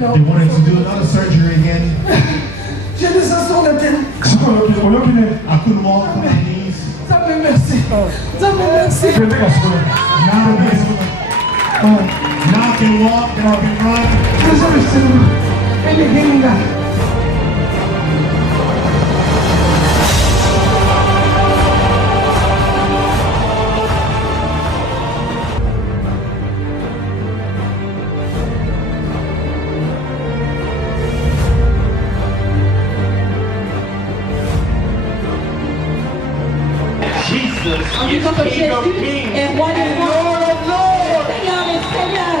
They wanted to do another surgery again. I couldn't walk on my knees. Now I can walk and I can run. En disant que Jésus est roi des rois, Seigneur et Seigneur.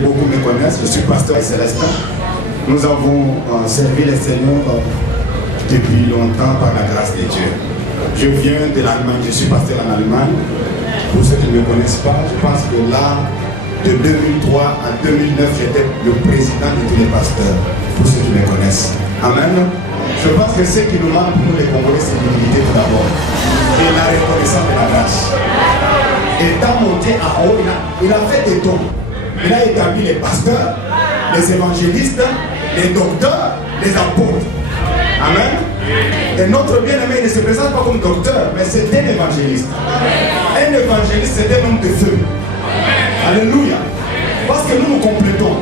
Beaucoup me connaissent, je suis pasteur Célestin. Nous avons servi les seigneurs depuis longtemps par la grâce de Dieu. Je viens de l'Allemagne, je suis pasteur en Allemagne. Pour ceux qui ne me connaissent pas, je pense que là, de 2003 à 2009, j'étais le président de tous les pasteurs, pour ceux qui me connaissent. Amen. Je pense que ce qui nous manque pour nous les Congolais, c'est l'humilité tout d'abord. Et la reconnaissance de la grâce. Étant monté à haut, il a fait des dons. Il a établi les pasteurs, les évangélistes, les docteurs, les apôtres. Amen. Et notre bien-aimé ne se présente pas comme docteur, mais c'est un évangéliste. Un évangéliste, c'est un homme de feu. Alléluia. Parce que nous nous complétons.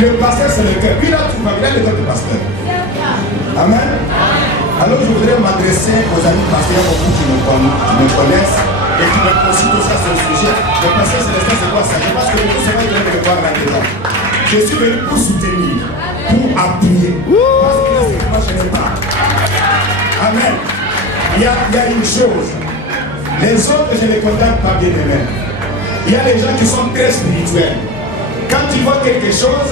Le pasteur, c'est le cœur. Puis là, tu vas regarder le cœur du pasteur. Amen. Alors, je voudrais m'adresser aux amis pasteurs, aux qui me connaissent et qui me consultent aussi à ce sujet. Le pasteur Célestin, c'est quoi ça? Je pense que tout ça va être de voir là-dedans. Je suis venu pour soutenir, pour appuyer. Parce que là, c'est que moi, je n'ai pas. Amen. Il y a une chose. Les autres, je ne les condamne pas bien eux-mêmes. Il y a des gens qui sont très spirituels. Quand ils voient quelque chose,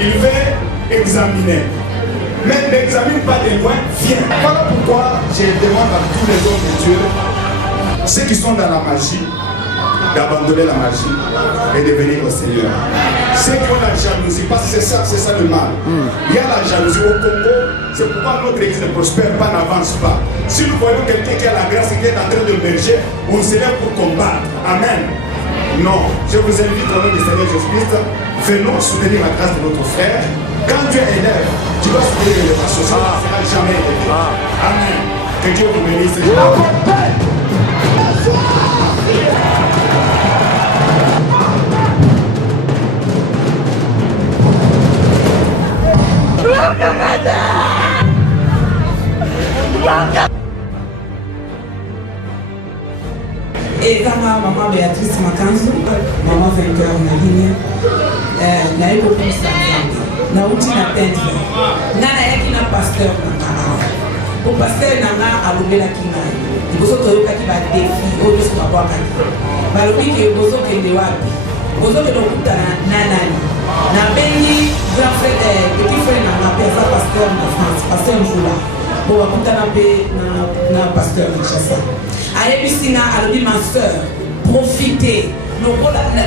ils veulent examiner. Mais n'examine pas de loin, viens. Voilà pourquoi je demande à tous les hommes de Dieu, ceux qui sont dans la magie, d'abandonner la magie et de venir au Seigneur. Ceux qui ont la jalousie, parce que c'est ça le mal. Il y a la jalousie au Congo, c'est pourquoi notre église ne prospère pas, n'avance pas. Si nous voyons quelqu'un qui a la grâce et qui est en train de merger, on se lève pour combattre. Amen. Non, je vous invite au nom du Seigneur Jésus-Christ, venons soutenir la grâce de notre frère. Quand tu es élève, tu dois soutenir l'élévation, ça ne sera jamais élevé. Amen. Que Dieu vous bénisse. Et quand maman Béatrice Makanzu, maman vainqueur na ligne, na eko pour ça. Na uti na peintre. Na yaki na pasteur na nga. Pour pasteur na nga alobela kinga. Bozo toyoka ki ba défi oyo so ba kati. Balobi ke bozo kende wapi. Bozo ke lokuta na nani. Na bengi grand frère petit frère na nga pesa pasteur na France, pasteur Mvula. Bo wakuta na be na pasteur Kinshasa. Ayebisi na alobi ma soeur, profitez.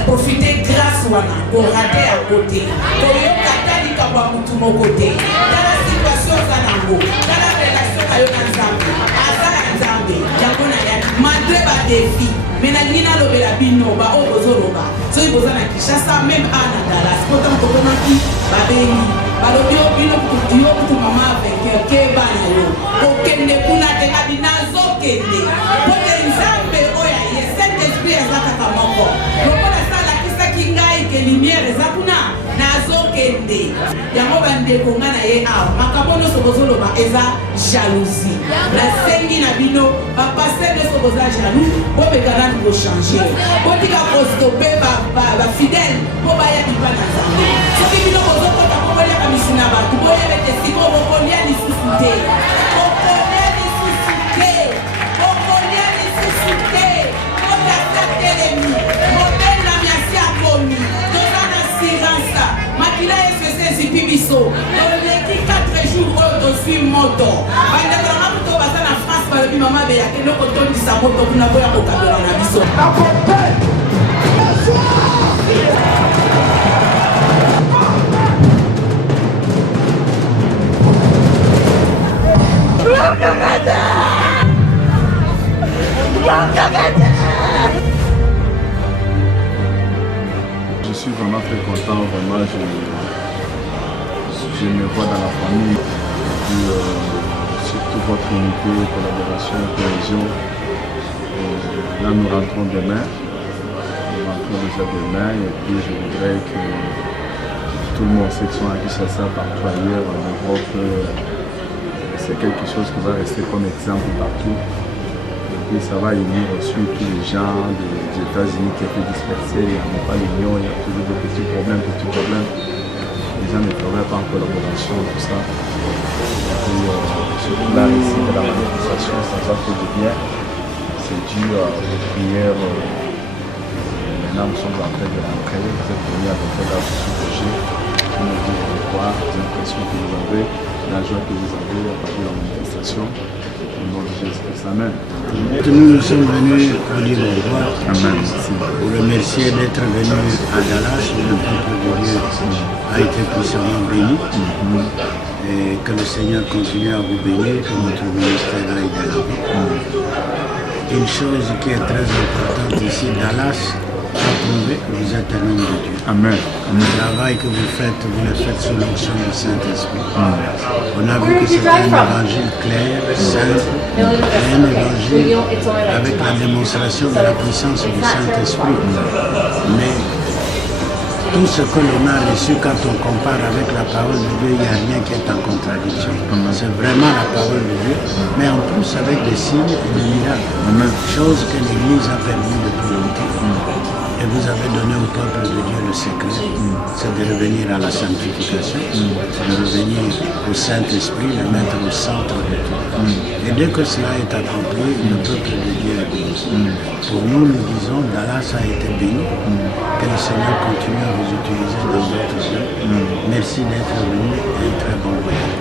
Profitez grâce wana pour rater à côté. Toyoka tali kabwa mutu mo côté. Dans la situation za nango, dans la relation ayo na Nzambe. Asa ya Nzambe, yango na ya malgré ba défi. Mais na ngina lobela bino ba o bozoloba. So iboza na Kinshasa même à na Dallas. Pourtant tokona ki ba bengi. Ba lobio bino yo mutu mama avec ke ba na yo. Okende kuna tenga binazo kende. Pote Nzambe oya ye Saint-Esprit ezaka kamoko. Lokola sala kisaki ngai ke lumière ezakuna nazo kende. Yango bandeko nga na ye awa. Makabono sokozoloba eza jalousie. La sengi na bino ba passer de sokoza jaloux. Bo bekana ngo changer. Bo tika ko stopper ba fidèle. Bo ba ya bipa na Nzambe. Soki bino kozokota ko boya kamisina ba. Bo ya bete siko bo kolia ni susute. Bo kolia ni susute. Bo kolia ni susute. Bo tata telemi. Bo bena miasi akomi. Dona assurance. Makila SSC zipi biso. Doleki 4 jours oyo suis moto. Bandeko na moto baza na France balobi mama be yake loko tondisa moto kuna boya kokabela na biso. Je suis vraiment très content, vraiment je me vois dans la famille, et puis, surtout votre unité, collaboration, cohésion. Là nous rentrons demain, et puis je voudrais que tout le monde section à Kinshasa, partout ailleurs en Europe, c'est quelque chose qui va rester comme exemple partout. Et puis ça va unir aussi tous les gens des États-Unis qui étaient dispersés, il n'y a pas l'union, il y a toujours des petits problèmes. Les gens ne travaillent pas en collaboration, tout ça. Et puis surtout la réussite de la manifestation, ça nous a fait du bien. C'est dû aux prières. Maintenant nous sommes en train de rentrer, vous êtes venus avec la projet. Vous nous dites pourquoi, les impressions que vous avez, la joie que vous avez à partir de la manifestation. Au nom de Jésus-Christ, Amen. Nous sommes venus pour dire au revoir. Amen. Pour remercier d'être venu à Dallas. Le peuple de Dieu a été puissamment béni. Et que le Seigneur continue à vous bénir, que notre ministère aille de l'avant. Une chose qui est très importante ici, Dallas a prouvé que vous êtes un homme de Dieu. Amen. Le travail que vous le faites sous l'onction du Saint-Esprit. On a vu que c'est un évangile clair, simple, et un évangile avec la démonstration de la puissance du Saint-Esprit. Mais tout ce que l'on a reçu, quand on compare avec la parole de Dieu, il n'y a rien qui est en contradiction. C'est vraiment la parole de Dieu, mais en plus avec des signes et des miracles, chose que l'Église a permis depuis longtemps. Et vous avez donné au peuple de Dieu le secret, c'est de revenir à la sanctification, de revenir au Saint-Esprit, le mettre au centre de tout. Et dès que cela est accompli, le peuple de Dieu est béni. Pour nous, nous disons, Dallas a été béni, que le Seigneur continue à vous utiliser dans votre vie. Merci d'être venu et un très bon voyage.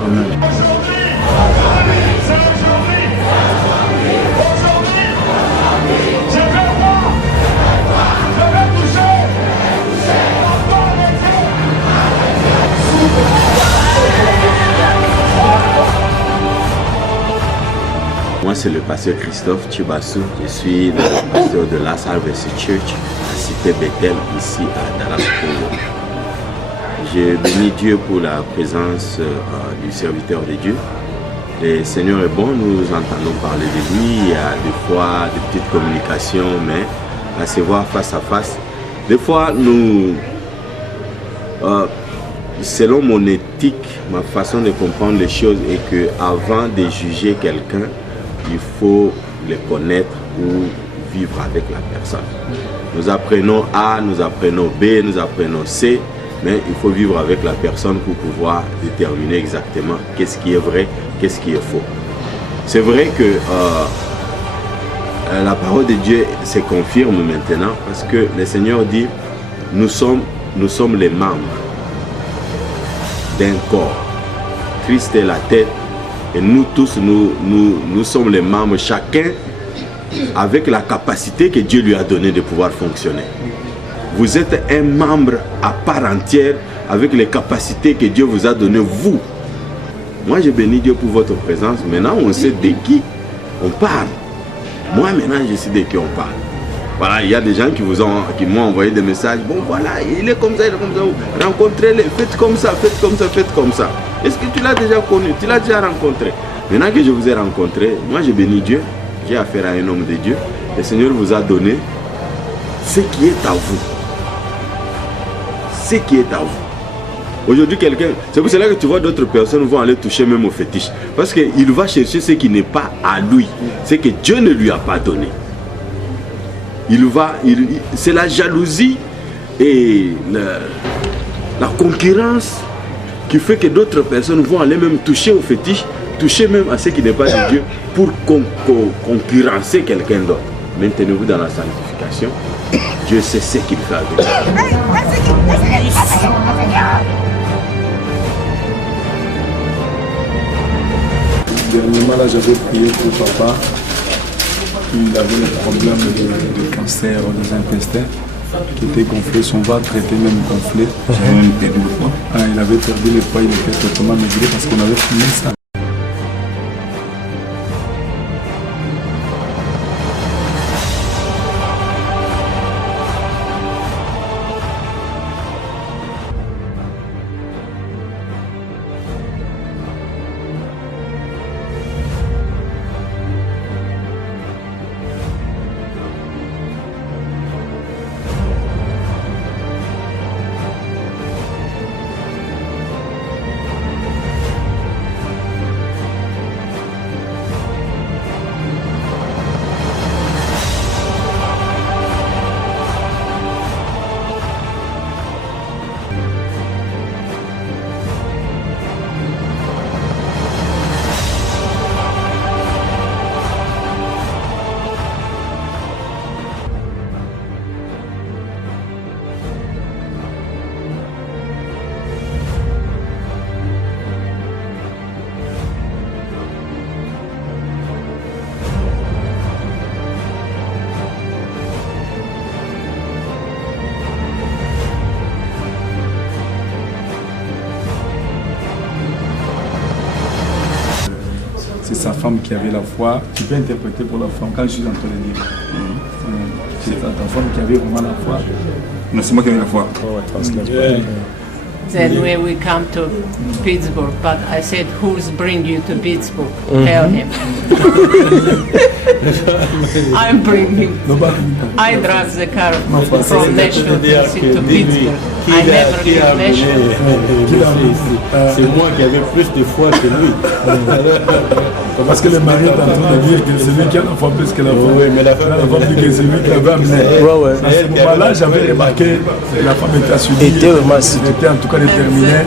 Moi, c'est le pasteur Christophe Chibassou. Je suis le pasteur de Last Harvest Church à Cité Bethel, ici à Dallas, Congo. Je bénis Dieu pour la présence du serviteur de Dieu. Le Seigneur est bon, nous entendons parler de lui. Il y a des fois des petites communications, mais à se voir face à face. Des fois, selon mon éthique, ma façon de comprendre les choses est que avant de juger quelqu'un, il faut le connaître ou vivre avec la personne. Nous apprenons A, nous apprenons B, nous apprenons C, mais il faut vivre avec la personne pour pouvoir déterminer exactement qu'est-ce qui est vrai, qu'est-ce qui est faux. C'est vrai que la parole de Dieu se confirme maintenant parce que le Seigneur dit nous sommes les membres d'un corps. Christ est la tête et nous tous, nous sommes les membres, chacun avec la capacité que Dieu lui a donnée de pouvoir fonctionner. Vous êtes un membre à part entière avec les capacités que Dieu vous a données, vous. Moi, je bénis Dieu pour votre présence. Maintenant, on sait de qui on parle. Moi, maintenant, je sais de qui on parle. Voilà, il y a des gens qui m'ont envoyé des messages. Bon, voilà, il est comme ça, rencontrez-les, faites comme ça, faites comme ça, faites comme ça. Est-ce que tu l'as déjà connu? Tu l'as déjà rencontré? Maintenant que je vous ai rencontré, moi, je bénis Dieu. J'ai affaire à un homme de Dieu. Le Seigneur vous a donné ce qui est à vous. Ce qui est à vous. Aujourd'hui, quelqu'un, c'est pour cela que tu vois d'autres personnes vont aller toucher même au fétiche. Parce qu'il va chercher ce qui n'est pas à lui, ce que Dieu ne lui a pas donné. C'est la jalousie et la concurrence qui fait que d'autres personnes vont aller même toucher au fétiche, toucher même à ce qui n'est pas de Dieu pour concurrencer quelqu'un d'autre. Maintenez-vous dans la sanctification. Dieu sait ce qu'il fait avec vous. Dernièrement, là, j'avais prié pour papa. Il avait le problème de cancer des intestins qui était gonflé, son ventre était même gonflé. J'avais même perdu le poids. Il avait perdu le poids, il était totalement maigri parce qu'on avait fumé ça. C'est sa femme qui avait la foi. Tu peux interpréter pour la femme quand je suis en train de dire. C'est ta femme qui avait vraiment la foi. Non, c'est moi qui avais la foi. then we will come to Pittsburgh. But I said, who's bring you to Pittsburgh? Tell him. I'm bringing him. I drive the car from Nashville to Pittsburgh. I never leave Nashville. C'est moi qui avais plus de foi que lui. Parce que le mari est en train de dire que c'est lui qui a la foi plus que la femme. Oui, mais la femme dit que c'est lui qui l'avait amené. À ce moment-là, j'avais remarqué que la femme était assurée. Il était en tout cas déterminé.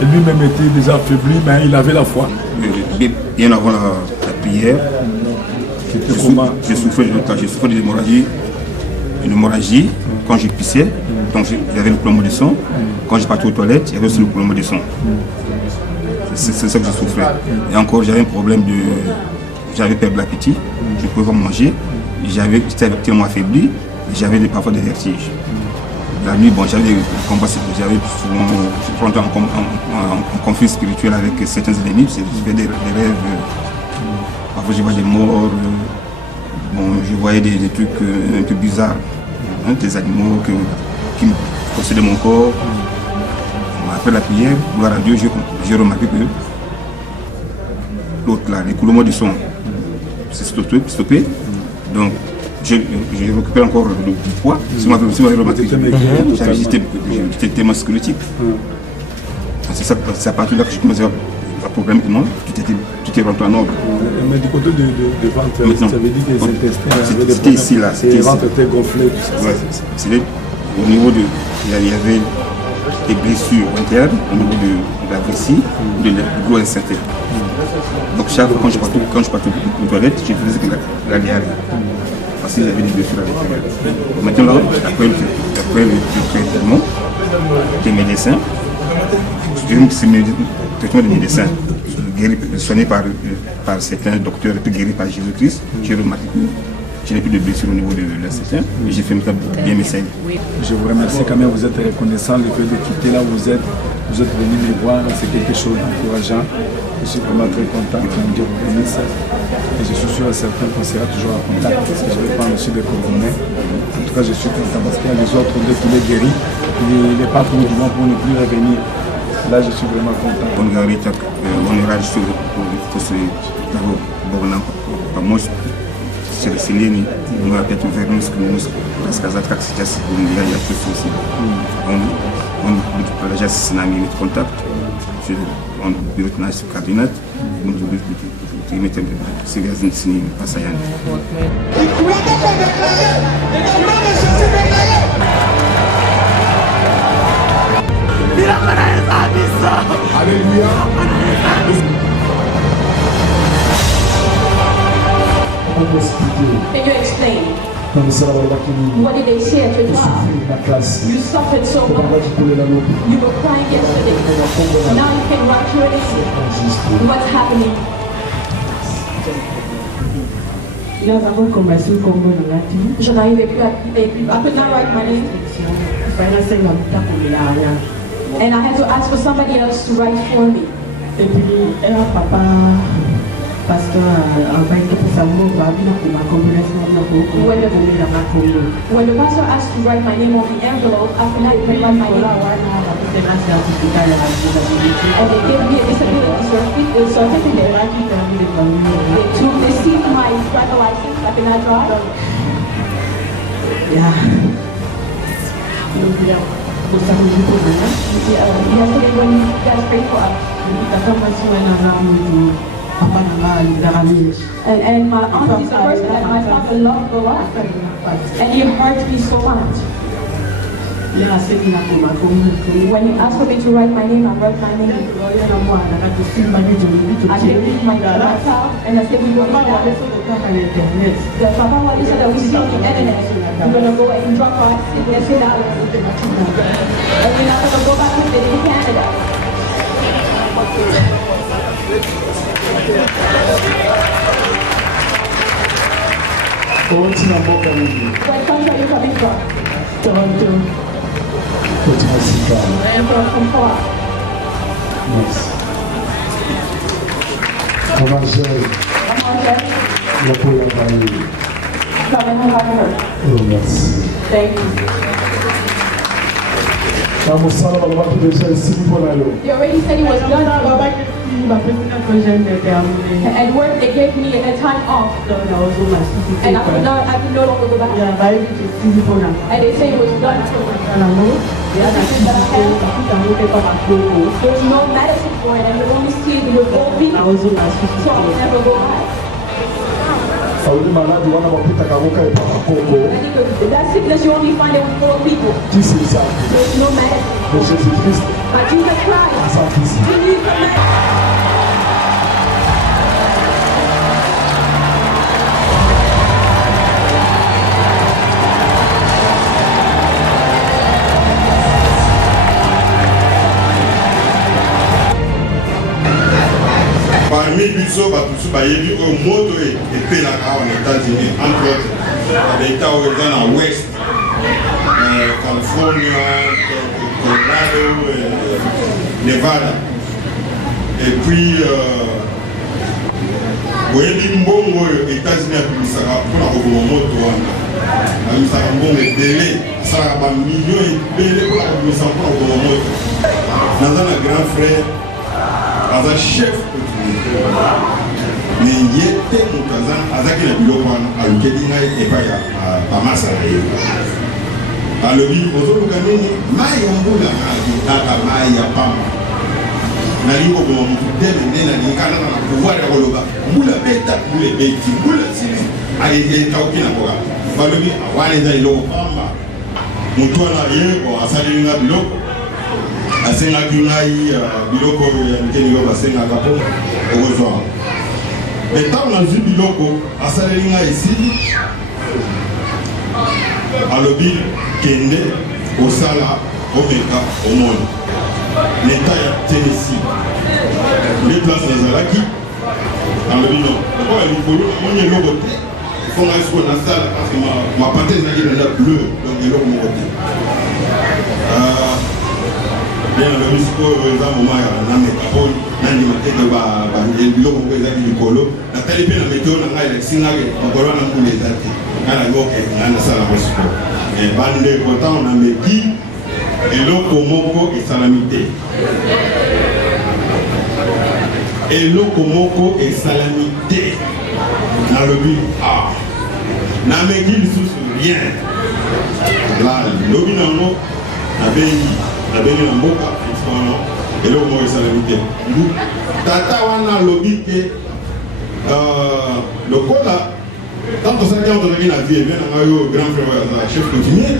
Et lui-même était déjà affaibli, mais il avait la foi. Bien avant la prière, je souffrais de l'hémorragie quand je pissais. Donc j'avais le plomb de sang. Quand je partais aux toilettes, il y avait aussi le plomb de sang. C'est ça que je souffrais. Et encore, j'avais un problème de... J'avais perdu l'appétit, je ne pouvais pas manger. J'étais tellement affaibli, j'avais parfois des vertiges. La nuit, bon, j'avais des combats, j'avais souvent un conflit spirituel avec certains ennemis. Je faisais des rêves, parfois je voyais des morts, bon, je voyais des trucs un peu bizarres, hein, des animaux qui me possédaient mon corps. Après la prière, gloire à Dieu, j'ai remarqué que l'autre là, l'écoulement du sang, c'est stoppé. Donc, j'ai récupéré encore du poids. Si vous m'avez remarqué, j'étais tellement squelettique. C'est à partir de là que je commençais à programmer que non, tout est rentré en ordre. Mais du côté de ventre, ça veut dire que les intestins avaient des problèmes. Ici, là. Les ventres étaient gonflés. Ouais, au niveau de... Il y avait des blessures internes au niveau de la vessie, de gros intestin. Donc quand je partais aux toilettes, je faisais que la diarrhée. Parce qu'il y avait des blessures à l'intérieur. Maintenant, après le traitement des médecins, c'est le traitement des médecins, soigné par certains docteurs et guéri par Jésus-Christ, j'ai remarqué que je n'ai plus de blessures au niveau de l'intestin et j'ai fait bien mes saignes. Je vous remercie quand même, vous êtes reconnaissant le fait de quitter là où vous êtes venu me voir, c'est quelque chose d'encourageant. Je suis vraiment très content que Dieu vous bénisse et je suis sûr et certain qu'on sera toujours en contact parce que je vais prendre aussi des coordonnées. En tout cas, je suis content parce qu'il y a les autres, dès qu'il est guéri, les patrons nous disent pour ne plus revenir. Là, je suis vraiment content. On ira sur le Seleni, nous avons fait vers nous que nous parce que Zatrax, c'est il y a plus aussi. On déjà c'est un ami de contact. On bureau de national cabinet. Nous devons mettre ces gars en signe pas ça. Alléluia. Can you explain? What did they say at your job? You suffered so much. You were crying yesterday. Now you can write your essay. What's happening? Je n'arrivais plus à... I could not write my name. And I had to ask for somebody else to write for me. Et puis, papa... Pasteur when the pastor asked to write my name on the envelope, I could not even write my name. And they gave me a disability certificate. They seized my driver license. I could not drive. Yesterday when you guys prayed for us. And my aunt is a person that my father loved a lot. And he hurt me so much. When he asked for me to write my name, I wrote my name. I gave my child and I said, we will not die. The Papa, what is it that we see on the internet? We're going to go and drop our $10. And we're not going to go back with it in Canada. What country are you coming from? Toronto. I am from Paul. Yes. Come and have her. Oh, merci. Thank you. He already said it was done. At work, they gave me a time off. And I could no longer go back. And they say it was done. There's no medicine for it, and you only see it with old people. So I'll never go back. That sickness you only find it with old people. There's no medicine. But Jesus Christ, He used the medicine. Parmi Biso, il y a un mot de paix aux États-Unis, entre autres, l'État où ils sont à l'ouest, Californie, Colorado, Nevada. Et puis, vous voyez, les États-Unis ont pu pour la moto. Ils ont des délais, ça a des millions de délais pour la moto. Nous avons un grand frère, un chef. Mais il y a des gens qui ont été à l'Ukédina et pas à Masara. Alors, il faut que nous ayons mais tant on a vu biloko à Saléringa ici, à l'objet Kende, au Sala, au Meka, au monde. L'État est Tennessee. Les places de Zalaki, dans le bilan. D'abord, il faut que on ait l'eau. Il faut que on a ça parce que ma pâté est bleue, donc il y a l'eau. Bien le risque za moment ya na mekapon na ni mateke ba biloko ko ezaki likolo na tali pe na météo na ngai singa ke makolo na kule ezaki kana ngoke ngana sala risiko e bande konta na meki eloko moko esalamité na lobi na meki lisusu rien là lobi nango na bengi la belle mboka et le mot est salamité. Tata wana lobike le cola tant que ça qui entre la vie bien un grand frère chef coutumier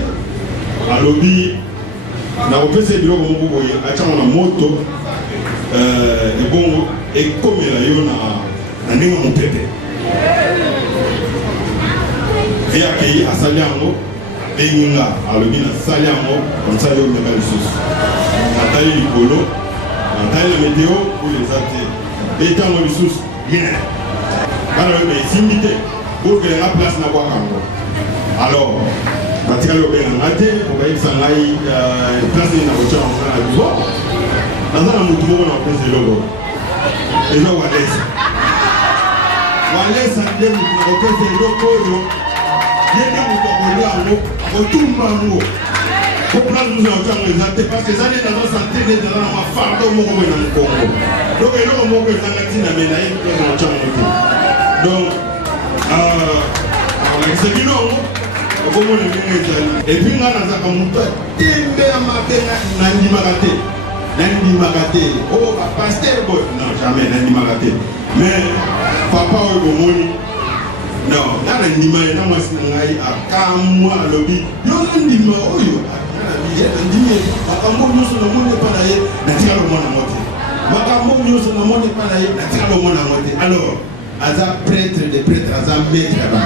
à lobby na opese bilo ko mbo boye acha na moto et bon et comme la yo na ndinga mon pepe et accueilli à Saliango Benga à lobby na Saliango on sali au mega lisusu atali likolo atali la météo pour les athées et tant le lisusu bien kana le simité pour que la place na kwa kango alors batikali obenga ngate obayisa ngai place na kocha na bibo nazana mutu moko na pese logo ezo walesa nde mutu na kopese logo yo yenda mutu akoyango akotumba ngo ko place nous avons présenté parce que ça n'est dans la santé n'est dans la fardo moko na mkongo donc eloko moko ezanga tina mena ye ko na chango donc c'est bien non et puis on a ça comme toi tembe amabenga nandi magate oh pasteur boy non jamais nandi magate mais papa o bomoni non nandi mai na mwasi ngai akamwa lobi yo nandi ma oyo nandi akambo nyuso na mone pa na ye na tika lo mona mote makambo nyuso na mone pa na ye na tika lo mona mote alors aza prêtre des prêtres aza maître à la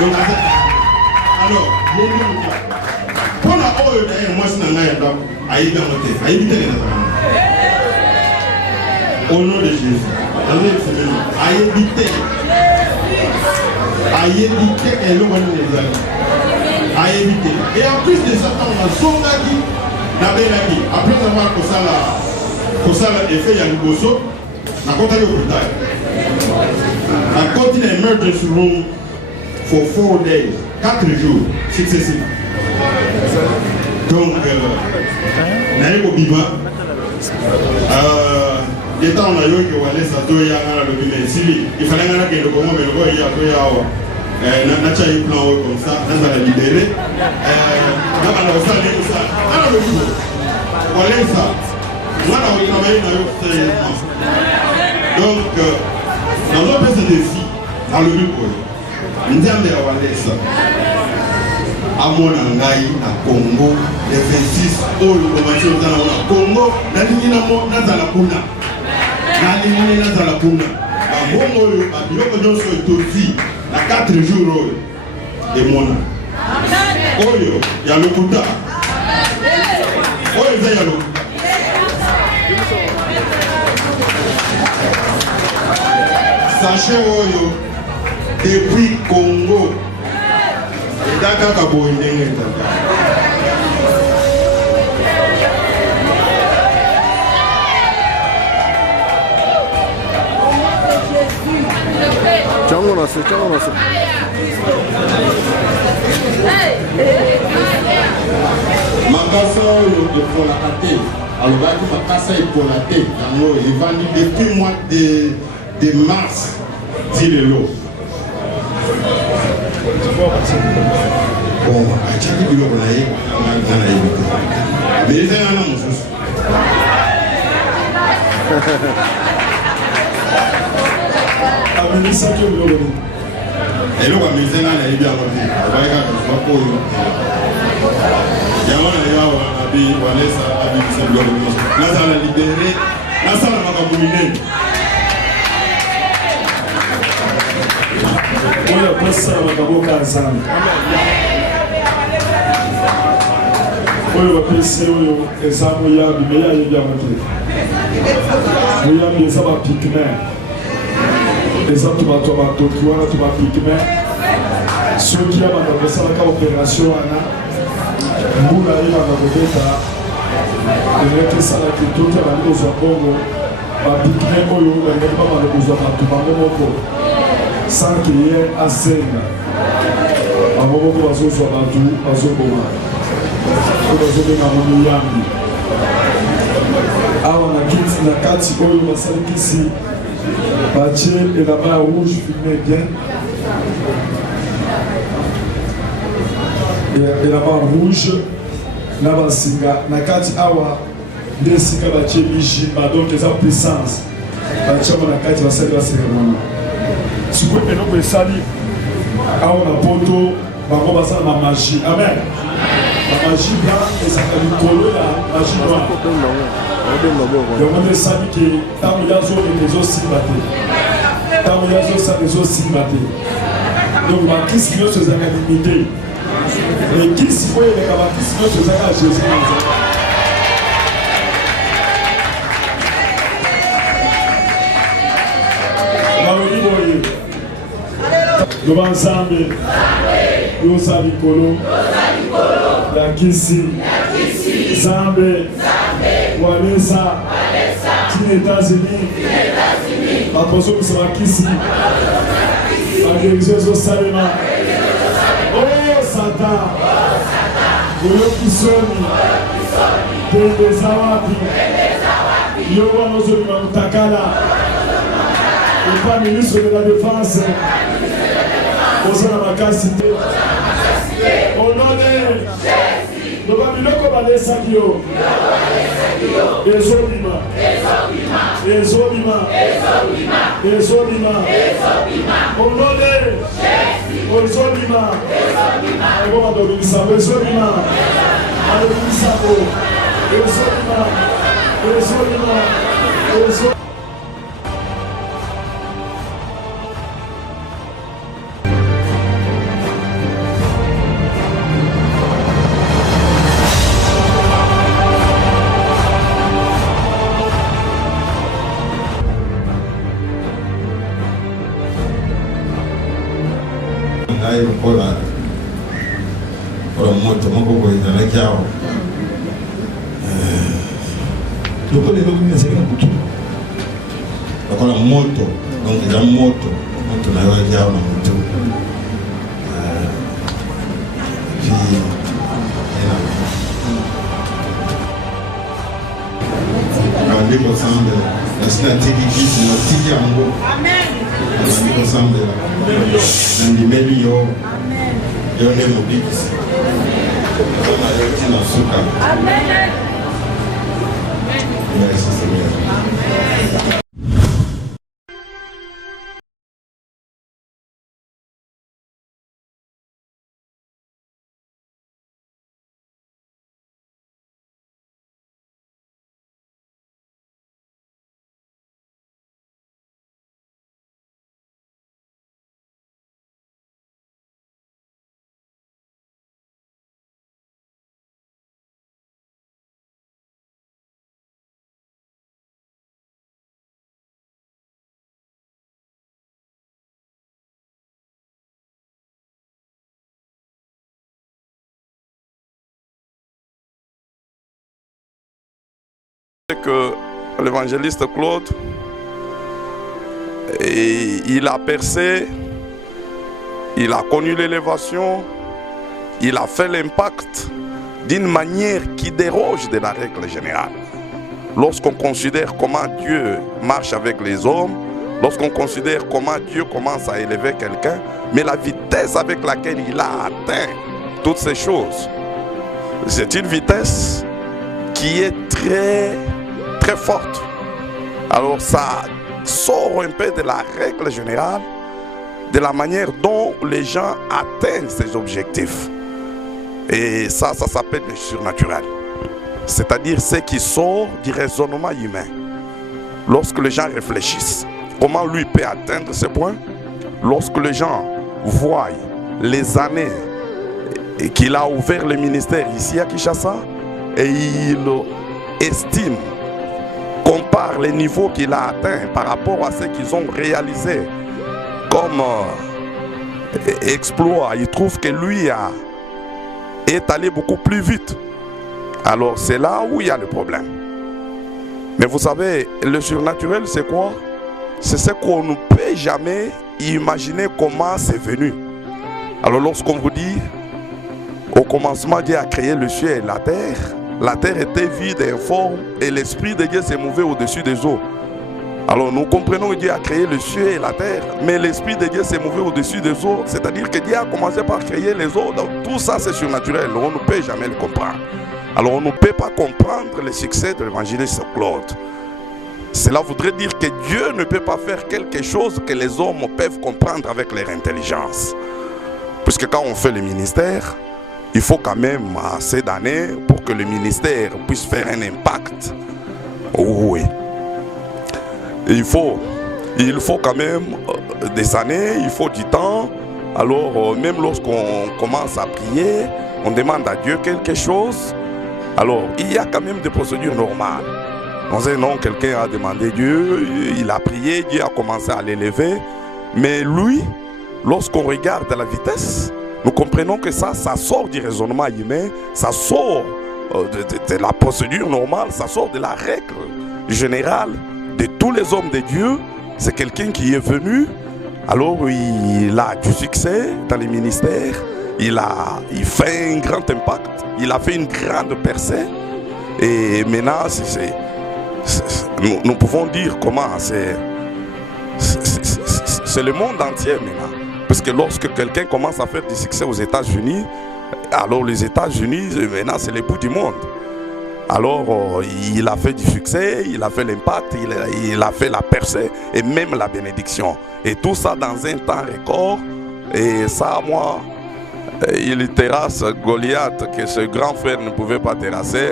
donc alors pour la oyo d'ailleurs moi c'est ngai ndo aïda moté aïda na au nom de Jésus aïda et le bon les aïda et en plus de ça on a songaki na belaki après avoir kosala effet ya liboso na kota yo hôpital I got in an emergency room for 4 days, 4 jours successifs. Donc, naïko biba. Étant on a eu que Walès a deux ans à l'objet, il fallait que le comment mais le roi il y a 2 ans. N'a pas eu plan comme ça, n'a pas libéré. N'a pas le ça, n'est ça. Alors le jour, Walès ça. Moi on a travaillé dans le donc dans notre défi, dans le but nous avons des Walès. À mon engaï na Congo, les 26 au Congo, na Congo, na ligne na la Puna. Na ligne na la Puna. À Bongo, à Biloko Johnson est aussi, na 4 jours de Mona. Oyo, il y a le Kouta. Oyo, il y a le Sachez Oyo, depuis Congo, Daka Kabo Indenge. Makasa pour la pâté. Alors, Makasa est pour la tête. Il va depuis le mois de mars, dit le lot. Bon, à chaque niveau, on a eu, mais il y a un homme. Et là, on a mis un an et bien on va y avoir un peu de il y a un an on a laissé à la là, ça a libéré, là, ça a combiné. On a passé à la ensemble. On va passer au examen, il y a bien il y a des amas pigments. Les autres qui ont des pigments. Ceux qui ont une opération, nous avons une ça qui tout est aux Bongo, sans qu'il y ait assez. À mon moment, on soit battu, on soit bon. On va on a quitté la carte, on va salir ici. Bâtir et là-bas rouge, filmé bien. Et là-bas rouge, là-bas singa. La carte awa, des singa bâtir bijima, donc les puissance. Bâtir la carte va servir à cérémonie. Si vous pouvez nous salir, awa na poto, on va faire la magie. Amen. La magie blanc, et ça va nous coller la magie noire. Donc on est salut que tant il y a des autres célibataires. Tant il y a des autres célibataires. Donc ma qui se fait aux limité. Mais qui se fait les qui se fait aux Jésus. Nous allons ensemble. Nous sommes Kolo. La Kisi. Zambe. Walesa. Les États-Unis. La personne qui sera Kisi. La guérison au Salema. Oh Satan. Oyo Kisoni. Tende Zawapi. Yowa Nozoli Mamutakala. Le Premier ministre de la Défense. Osana Makasite. Au nom de Jésus. Nous allons nous commander ça. Ezobima. Au nom de Jésus. Ezobima. On va donner ça. Ezobima. Pour moto moko ezala kiao lokolo elokimi ezalaki na kutu lokola moto donc eza moto na yo kiao na moto puis abandi kosambela nasinatiki natiki yango abandi kosambela nandimeli yo yo nde mobikisi mpona yo ntina suka. Merci Seigneur. Que l'évangéliste Claude, il a percé, il a connu l'élévation, il a fait l'impact d'une manière qui déroge de la règle générale. Lorsqu'on considère comment Dieu marche avec les hommes, lorsqu'on considère comment Dieu commence à élever quelqu'un, mais la vitesse avec laquelle il a atteint toutes ces choses, c'est une vitesse qui est très forte. Alors ça sort un peu de la règle générale, de la manière dont les gens atteignent ces objectifs. Et ça s'appelle le surnaturel. C'est-à-dire ce qui sort du raisonnement humain. Lorsque les gens réfléchissent, comment lui peut atteindre ce point? Lorsque les gens voient les années qu'il a ouvert le ministère ici à Kinshasa, et il estime, compare les niveaux qu'il a atteints par rapport à ce qu'ils ont réalisé comme exploit, il trouve que lui est allé beaucoup plus vite. Alors c'est là où il y a le problème. Mais vous savez, le surnaturel c'est quoi? C'est ce qu'on ne peut jamais imaginer comment c'est venu. Alors lorsqu'on vous dit, au commencement Dieu a créé le ciel et la terre était vide et informe et l'Esprit de Dieu s'est mouvé au-dessus des eaux. Alors nous comprenons que Dieu a créé le ciel et la terre, mais l'Esprit de Dieu s'est mouvé au-dessus des eaux, c'est-à-dire que Dieu a commencé par créer les eaux. Donc, tout ça c'est surnaturel, on ne peut jamais le comprendre. Alors on ne peut pas comprendre le succès de l'évangéliste Claude. Cela voudrait dire que Dieu ne peut pas faire quelque chose que les hommes peuvent comprendre avec leur intelligence. Puisque quand on fait le ministère, il faut quand même assez d'années pour que le ministère puisse faire un impact. Oui. Il faut quand même des années, il faut du temps. Alors même lorsqu'on commence à prier, on demande à Dieu quelque chose. Alors il y a quand même des procédures normales. Dans un an, quelqu'un a demandé Dieu, il a prié, Dieu a commencé à l'élever. Mais lui, lorsqu'on regarde la vitesse, nous comprenons que ça sort du raisonnement humain, ça sort de la procédure normale, ça sort de la règle générale de tous les hommes de Dieu. C'est quelqu'un qui est venu, alors il a du succès dans les ministères, il fait un grand impact, il a fait une grande percée. Et maintenant, nous pouvons dire comment c'est le monde entier maintenant. Parce que lorsque quelqu'un commence à faire du succès aux États-Unis, alors les États-Unis, maintenant c'est le bout du monde. Alors il a fait du succès, il a fait l'impact, il a fait la percée et même la bénédiction. Et tout ça dans un temps record. Et ça, moi, il terrasse Goliath que ce grand frère ne pouvait pas terrasser.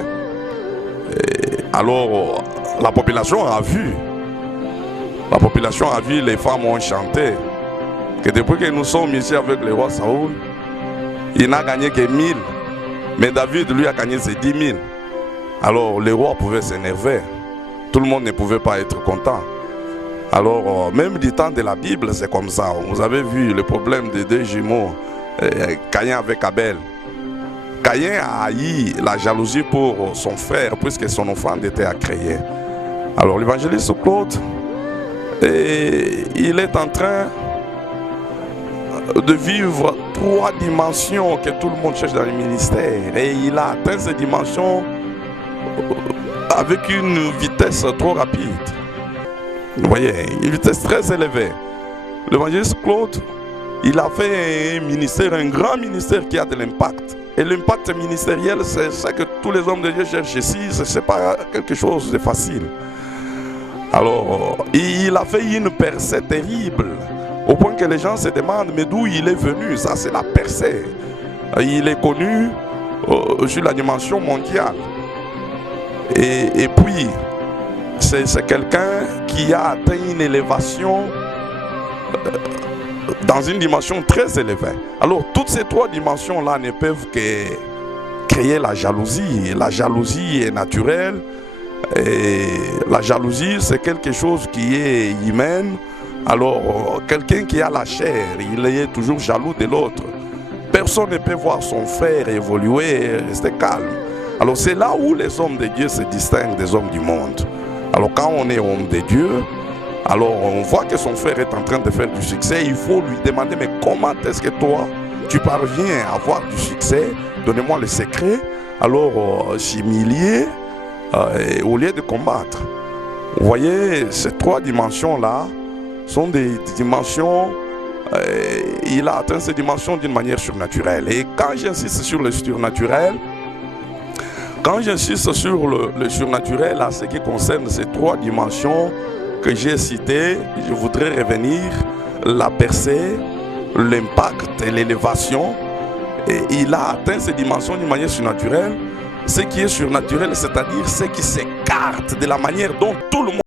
Et alors la population a vu. La population a vu, les femmes ont chanté. Que depuis que nous sommes ici avec le roi Saoul, il n'a gagné que 1000. Mais David, lui, a gagné ses 10 000. Alors, le roi pouvait s'énerver. Tout le monde ne pouvait pas être content. Alors, même du temps de la Bible, c'est comme ça. Vous avez vu le problème des deux jumeaux, Caïn avec Abel. Caïn a haï la jalousie pour son frère, puisque son offrande était à créer. Alors, l'évangéliste Claude, il est en train de vivre 3 dimensions que tout le monde cherche dans le ministère. Et il a atteint ces dimensions avec une vitesse trop rapide. Vous voyez, une vitesse très élevée. L'évangéliste Claude, il a fait un ministère, un grand ministère qui a de l'impact. Et l'impact ministériel, c'est ça que tous les hommes de Dieu cherchent ici, ce n'est pas quelque chose de facile. Alors, il a fait une percée terrible, au point que les gens se demandent, mais d'où il est venu? Ça, c'est la percée. Il est connu sur la dimension mondiale. Et puis, c'est quelqu'un qui a atteint une élévation dans une dimension très élevée. Alors, toutes ces trois dimensions-là ne peuvent que créer la jalousie. La jalousie est naturelle. Et la jalousie, c'est quelque chose qui est humaine. Alors, quelqu'un qui a la chair, il est toujours jaloux de l'autre. Personne ne peut voir son frère évoluer et rester calme. Alors, c'est là où les hommes de Dieu se distinguent des hommes du monde. Alors, quand on est homme de Dieu, alors on voit que son frère est en train de faire du succès. Il faut lui demander, mais comment est-ce que toi, tu parviens à avoir du succès? Donnez-moi le secret. Alors, s'humilier au lieu de combattre. Vous voyez, ces trois dimensions-là sont des dimensions, il a atteint ces dimensions d'une manière surnaturelle. Et quand j'insiste sur le surnaturel, le surnaturel à ce qui concerne ces trois dimensions que j'ai citées, je voudrais revenir, la percée, l'impact et l'élévation. Et il a atteint ces dimensions d'une manière surnaturelle. Ce qui est surnaturel, c'est-à-dire ce qui s'écarte de la manière dont tout le monde